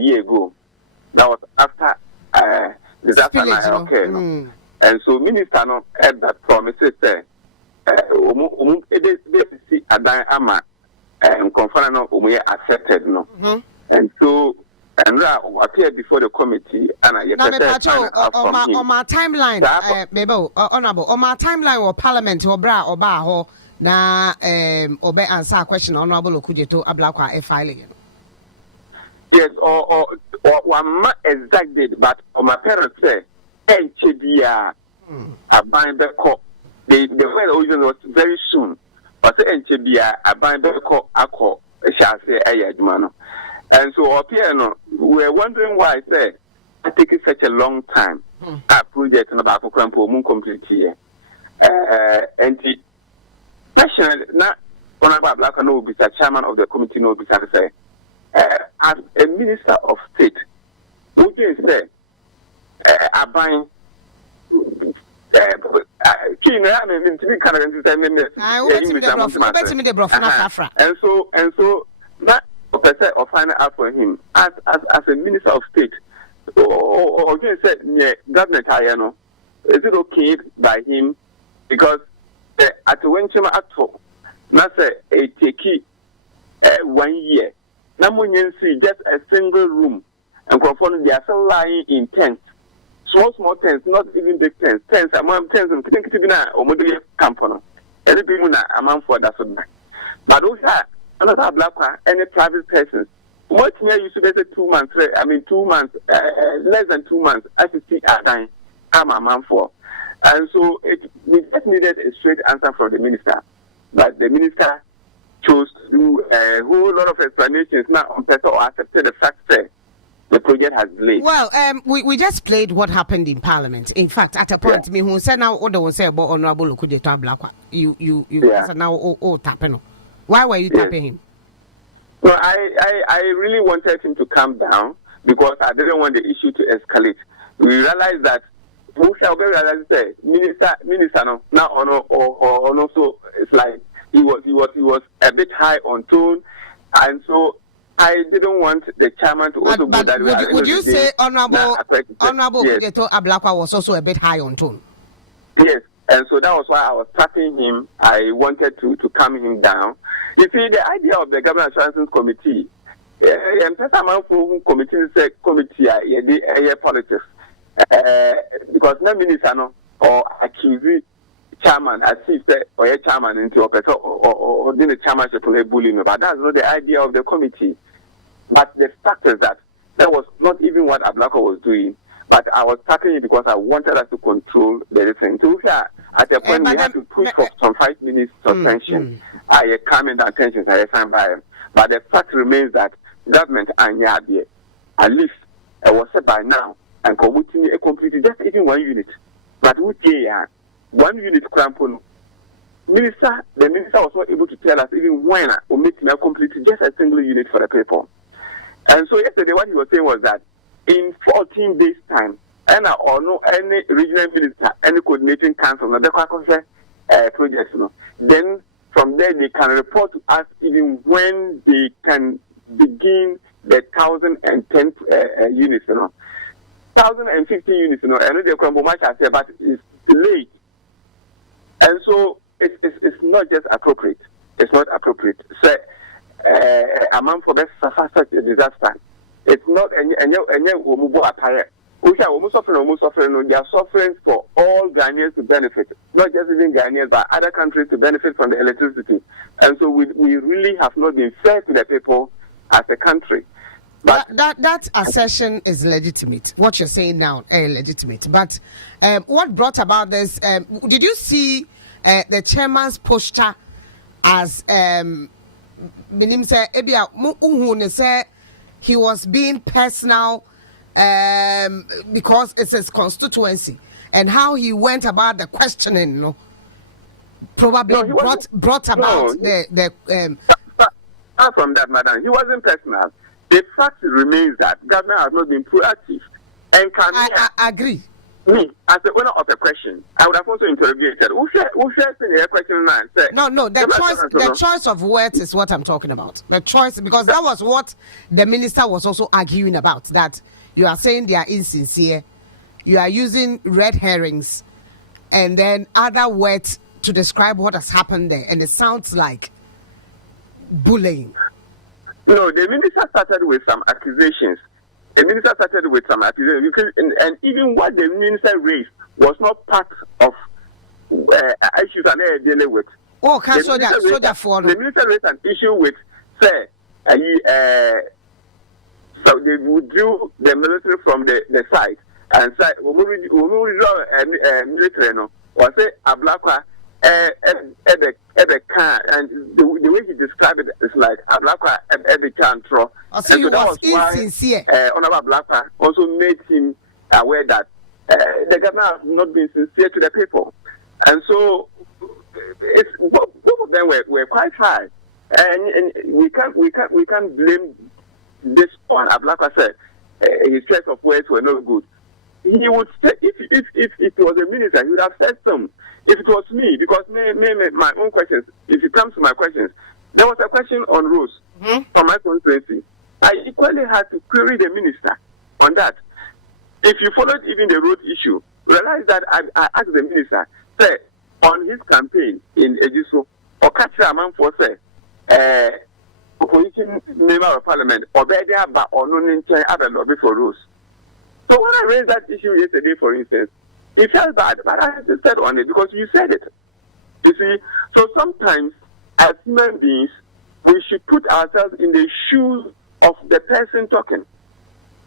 year ago. That was after disaster. Okay, no. And so minister no had that promise say see adan ama confirm no accepted no. And so and appeared before the committee and I on my timeline Bebo honorable on my timeline or parliament or bra or bar ho na obe answer a question honorable Okujeto Ablakwa e filing. Yes, or one exact date, but my parents say Enchebia a bind back the weather origin was very soon. But Enchebia a bind back ako shall say Ayadmano. And so our piano we're wondering why I say it takes such a long time. Our project in the back of Crampo Moon complete here. And the question now Honorable Black no be chairman of the committee no be say. As a minister of state, would you say, I buy and so that person of final out for him as a minister of state, or you said, government, is it okay by him because at the when at all, not say a take 1 year. See just a single room and confirm they are still lying in tents. Small tents, not even big tents. Tents among tents and think to be now or model company. Every people now amount for that. But those are another Ablakwa, any private persons. What near you should say 2 months, 2 months, less than 2 months, as you see are dying. I'm a man for. And so we just needed a straight answer from the minister. But the minister chose to do a whole lot of explanations now on paper or accepted the fact that the project has delayed. Well, we just played what happened in Parliament. In fact, at a point, me who said now what they say about Honorable Okujeto Ablakwa. You now tapping. Why were you tapping him? No, I really wanted him to calm down because I didn't want the issue to escalate. We realized that who shall be realized that minister no now or also it's like he was a bit high on tone, and so I didn't want the chairman to also go that way. Would you say Honorable Okujeto Ablakwa was also a bit high on tone? Yes, and so that was why I was tapping him. I wanted to calm him down. You see, the idea of the Government Assurance Committee, committee, politics, because no minister no or accuse chairman as if or a chairman into a person or then a chairmanship on a bullying, but that's not the idea of the committee. But the fact is that was not even what Ablakwa was doing. But I was tapping it because I wanted us to control the thing. So at a point we had to push for some 5 minutes suspension. I calming down tensions. I signed by him. But the fact remains that government and at least I was said by now and committing a completely just even 1 unit. But we 1 unit crampon. The minister was not able to tell us even when or make me complete just a single unit for the people. And so yesterday what he was saying was that in 14 days time, any regional minister, any coordinating council, the projects, then from there they can report to us even when they can begin the 1,010 units, 1,050 units, I know they crumble much I say, but it's delayed. And so it's not just appropriate. It's not appropriate. So a man for best suffer such a disaster. It's not any they are suffering for all Ghanaians to benefit, not just even Ghanaians, but other countries to benefit from the electricity. And so we really have not been fair to the people as a country. But that assertion is legitimate. What you're saying now is legitimate. But what brought about this? Did you see the chairman's posture as he was being personal because it's his constituency, and how he went about the questioning? Probably brought about the. Apart from that, madam, he wasn't personal. The fact remains that government has not been proactive. And I agree. Me, as the owner of a question, I would have also interrogated. Who shares in a question now? No, the choice of words is what I'm talking about. The choice, because that was what the minister was also arguing about, that you are saying they are insincere, you are using red herrings, and then other words to describe what has happened there, and it sounds like bullying. No, the minister started with some accusations. And even what the minister raised was not part of issues that they are dealing with. Oh, so the minister raised an issue with, say, so they withdrew the military from the site and said, military, no, or say, Ablakwa, and the way he described it is like Ablakwa the control. So he was insincere. Onua Ablakwa also made him aware that the government has not been sincere to the people, and so it's both of them were quite high, and we can't blame this on Ablakwa. Said his choice of words were not good. He would say if it was a minister, he would have said some. If it was me, because my own questions, if it comes to my questions, there was a question on roads from my constituency. I equally had to query the minister on that. If you followed even the road issue, realize that I asked the minister, say, on his campaign in Ejiso, or catch a man for say, opposition member of parliament, or better, but or no other lobby for roads. So when I raised that issue yesterday, for instance, it felt bad, but I insisted on it because you said it. You see, so sometimes as human beings, we should put ourselves in the shoes of the person talking.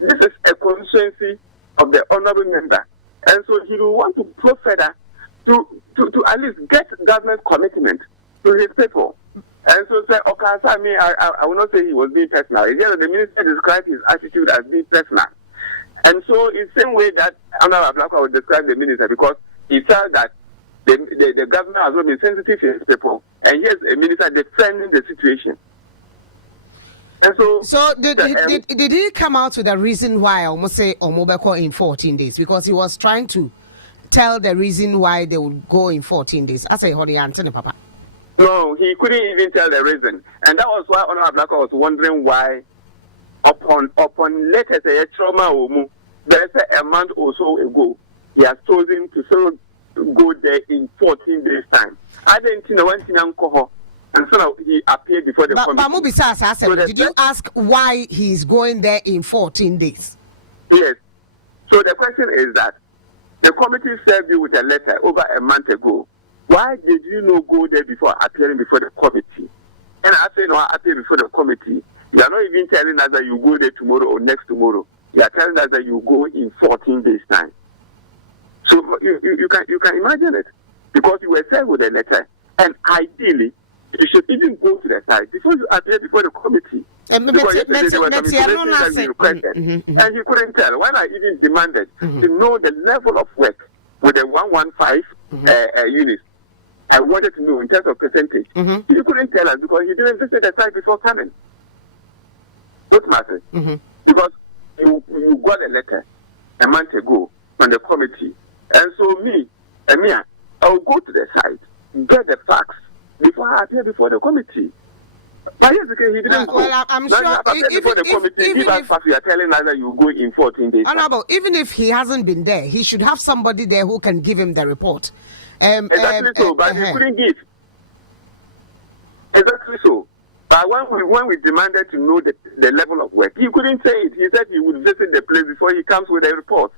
This is a constituency of the honorable member, and so he will want to go further to at least get government commitment to his people. And so say, okay, I will not say he was being personal. It's just that the minister described his attitude as being personal. And so, in the same way that Onua Ablakwa would describe the minister, because he felt that the government has not been sensitive to his people, and here's a minister defending the situation. And so did he come out with a reason why almost say Omobeko in 14 days? Because he was trying to tell the reason why they would go in 14 days. I say, honey, Anthony, Papa. No, he couldn't even tell the reason, and that was why Onua Ablakwa was wondering why. Upon letters a trauma there's a month or so ago, he has chosen to go there in 14 days' time. I didn't know when and so he appeared before the committee. So did you ask why he's going there in 14 days? Yes. So the question is that the committee served you with a letter over a month ago. Why did you not go there before appearing before the committee? And I say, no, I appear before the committee. You are not even telling us that you go there tomorrow or next tomorrow. You are telling us that you go in 14 days' time. So you can imagine it, because you were served with a letter, and ideally you should even go to the site before you appear before the committee. Because yesterday there was some information that we requested, and he couldn't tell. When I even demanded to know the level of work with the 115 units, I wanted to know in terms of percentage. He couldn't tell us because he didn't visit the site before coming. What matters? Because you got a letter a month ago from the committee, and so Emia, I'll go to the site, get the facts before I appear before the committee. But yes, okay, he didn't go. Well, I'm sure before the committee, give us facts. You are telling us that you go in 14 days. Honorable, even if he hasn't been there, he should have somebody there who can give him the report. Exactly so, but he couldn't give. Exactly so. But when we demanded to know the level of work, he couldn't say it. He said he would visit the place before he comes with a report.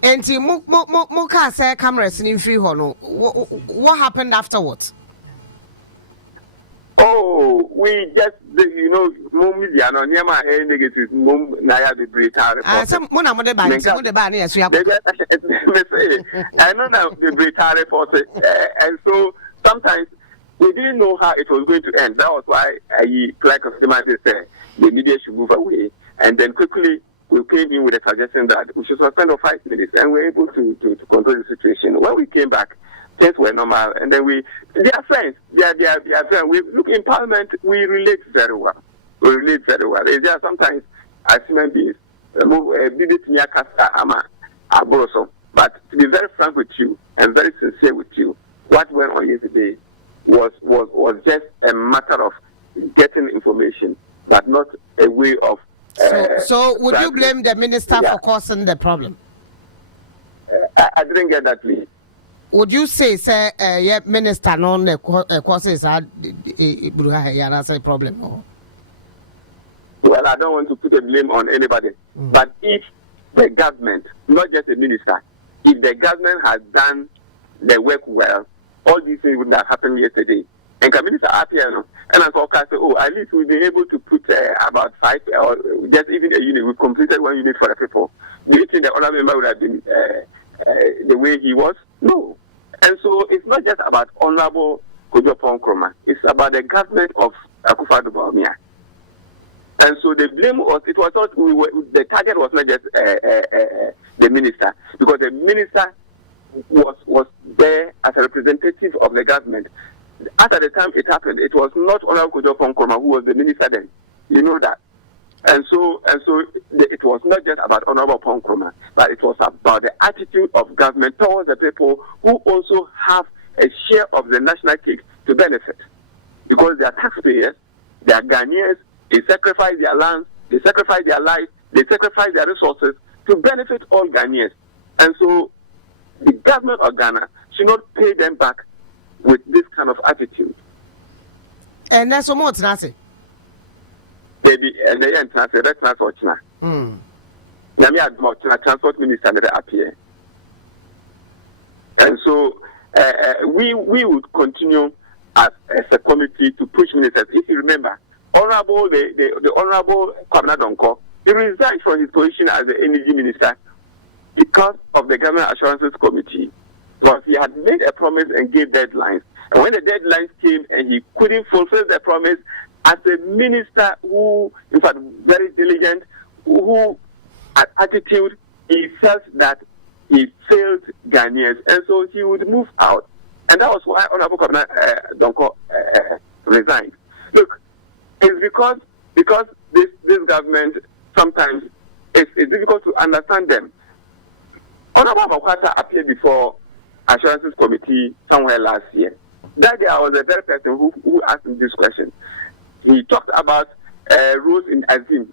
And Moka said cameras in free hono. What happened afterwards? Oh, we just mom media no niama negative mom na ya bebre tare. Some mona mo de ba na yasu ya. I know now the bebre report, and so sometimes we didn't know how it was going to end. That was why like said the media should move away. And then quickly we came in with a suggestion that we should suspend for 5 minutes, and we were able to control the situation. When we came back, things were normal, and then they are friends. They are friends. We look in Parliament, we relate very well. It's just sometimes as human beings, But to be very frank with you and very sincere with you, what went on yesterday was just a matter of getting information, but not a way of. So would you blame the minister for causing the problem? I didn't get that, please. Would you say, minister non causes a problem? Or? Well, I don't want to put a blame on anybody, but if the government, not just the minister, if the government has done the work well, all these things would have happened yesterday. And the minister up here, and I say, at least we've been able to put about 5 or just even a unit. We've completed 1 unit for the people. Do you think the other member would have been the way he was? No. And so it's not just about Honorable Oppong Nkrumah. It's about the government of Akufo-Addo. And so the blame was, it was not, the target was not just the minister, because the minister was there as a representative of the government. At the time it happened, it was not Honorable Oppong Nkrumah who was the minister then. You know that. And so it was not just about Honorable Oppong Nkrumah, but it was about the attitude of government towards the people who also have a share of the national cake to benefit. Because they are taxpayers, they are Ghanaians, they sacrifice their lands, they sacrifice their lives, they sacrifice their resources to benefit all Ghanaians. And so the government of Ghana should not pay them back with this kind of attitude. And that's what I'm Baby, and the end transfer, that's not what China. Transport minister never appear. And so we would continue as a committee to push ministers. If you remember, the Honorable Kwabena Donkor, he resigned from his position as the energy minister because of the Government Assurances Committee. Because he had made a promise and gave deadlines. And when the deadlines came and he couldn't fulfill the promise, as a minister who, in fact, very diligent, who had attitude, he felt that he failed Ghanaians, and so he would move out. And that was why Honorable Kwabena Donkor resigned. Look, it's because this government sometimes it's difficult to understand them. Honorable Makwata appeared before Assurances Committee somewhere last year. That day I was the very person who asked him this question. He talked about roads in Azim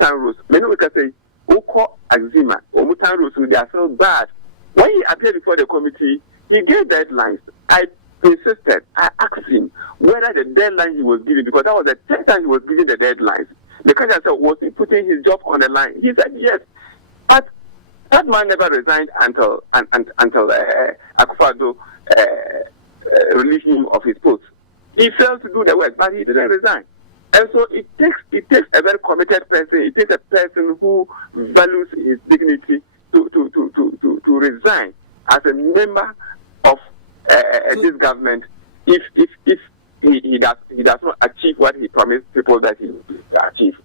Town roads. Many we can say, Oko Azima, Omutan roads, they are so bad. When he appeared before the committee, he gave deadlines. I insisted, I asked him whether the deadline he was giving, because that was the 10th time he was giving the deadlines. The question said, was he putting his job on the line? He said yes. But that man never resigned until Akufo-Addo released him of his post. He failed to do the work, but he didn't resign. And so it takes a very committed person. It takes a person who values his dignity to resign as a member of this government if he does not achieve what he promised people that he will achieve.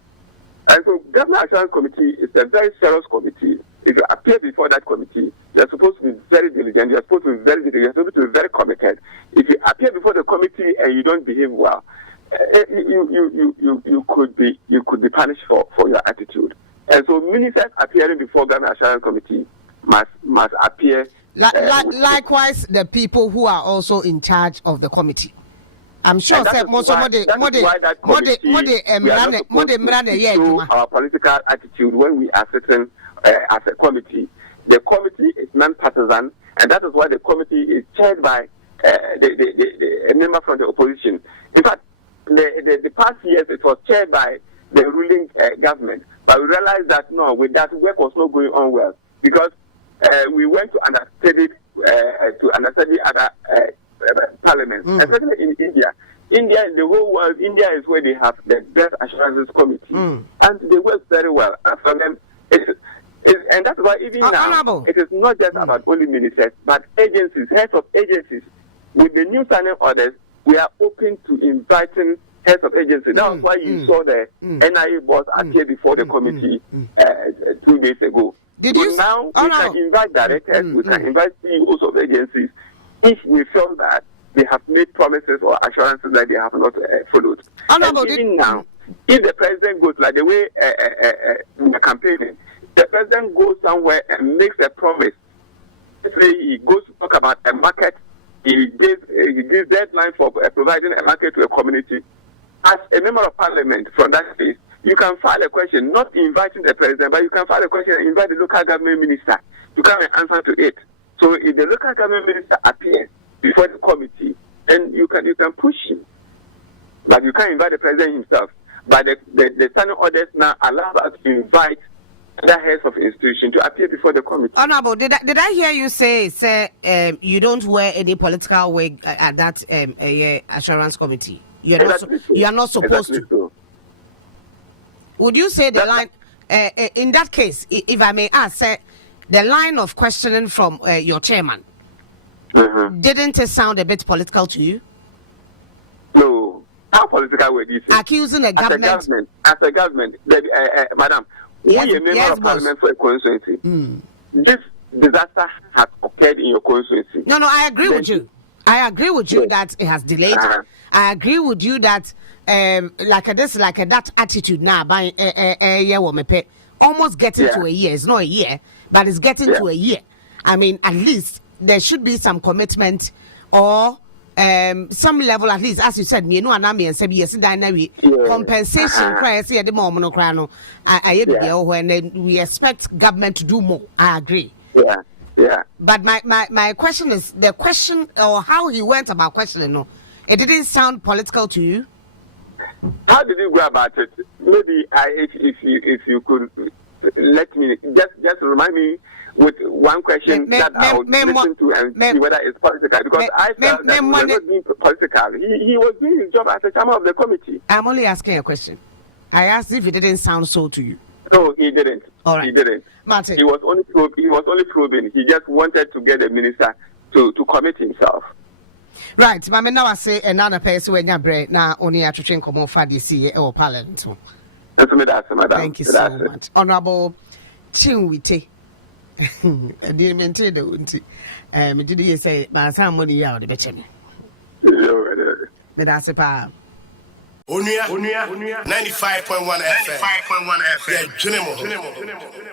And so Government Assurance Committee is a very serious committee. If you appear before that committee, you're supposed to be very diligent, you're supposed to be very diligent, you're supposed to be very committed. If you appear before the committee and you don't behave well, you could be punished for your attitude. And so ministers appearing before Government Assurance Committee must appear. Likewise, the people who are also in charge of the committee. I'm sure our political attitude when we are sitting as a committee. The committee is non-partisan, and that is why the committee is chaired by a member from the opposition. In fact, the past years it was chaired by the ruling government, but we realized that no, with that work was not going on well, because we went to understudy other parliaments, especially in India. India, in the whole world, India is where they have the best assurances committee, and they work very well. And for them, and that's why even now it is not just about only ministers, but agencies, heads of agencies. With the new signing orders, we are open to inviting heads of agencies. That's why you saw the NIA boss appear before the committee 2 days ago. Now we can invite directors, we can invite CEOs of agencies if we feel that they have made promises or assurances that they have not followed. And even now, if the president goes like the way we are campaigning, the president goes somewhere and makes a promise say he goes to talk about a market, he gives deadline for providing a market to a community. As a member of parliament from that case, you can file a question, not inviting the president, but you can file a question and invite the local government minister to come and answer to it. So if the local government minister appears before the committee, then you can push him. But you can't invite the president himself. But the standing orders now allow us to invite the heads of institution to appear before the committee. Honorable, did I hear you say you don't wear any political wig at that assurance committee? You are not supposed to. So. Would you say the line in that case, if I may ask, the line of questioning from your chairman didn't it sound a bit political to you? No. How political were these? Accusing the government. As a government, madam, Yes, we are a member of parliament for a constituency. This disaster has occurred in your constituency. No, I agree with you. I agree with you that it has delayed. I agree with you that that attitude now by almost getting to a year. It's not a year, but it's getting to a year. I mean, at least there should be some commitment or some level, at least, as you said, compensation price at the moment. When we expect government to do more. I agree. Yeah. But my question is the question or how he went about questioning. No, it didn't sound political to you. How did you go about it? Maybe if you could let me just remind me with one question that I would listen to and see whether it's political, because I felt that he was not being political. He was doing his job as a chairman of the committee. I'm only asking a question. I asked if it didn't sound so to you. No, he didn't. All right. He didn't. Martin. He was only probing. He just wanted to get the minister to commit himself. Right. Mama, now I say another person when you're bread now only a train come off for this year or parliament. Thank you so much. Honorable Chiwitey. I didn't maintain the unti. Did you say by some money out of the betching? That's a power. Onua 95.1 FM. 95.1 FM. Yeah,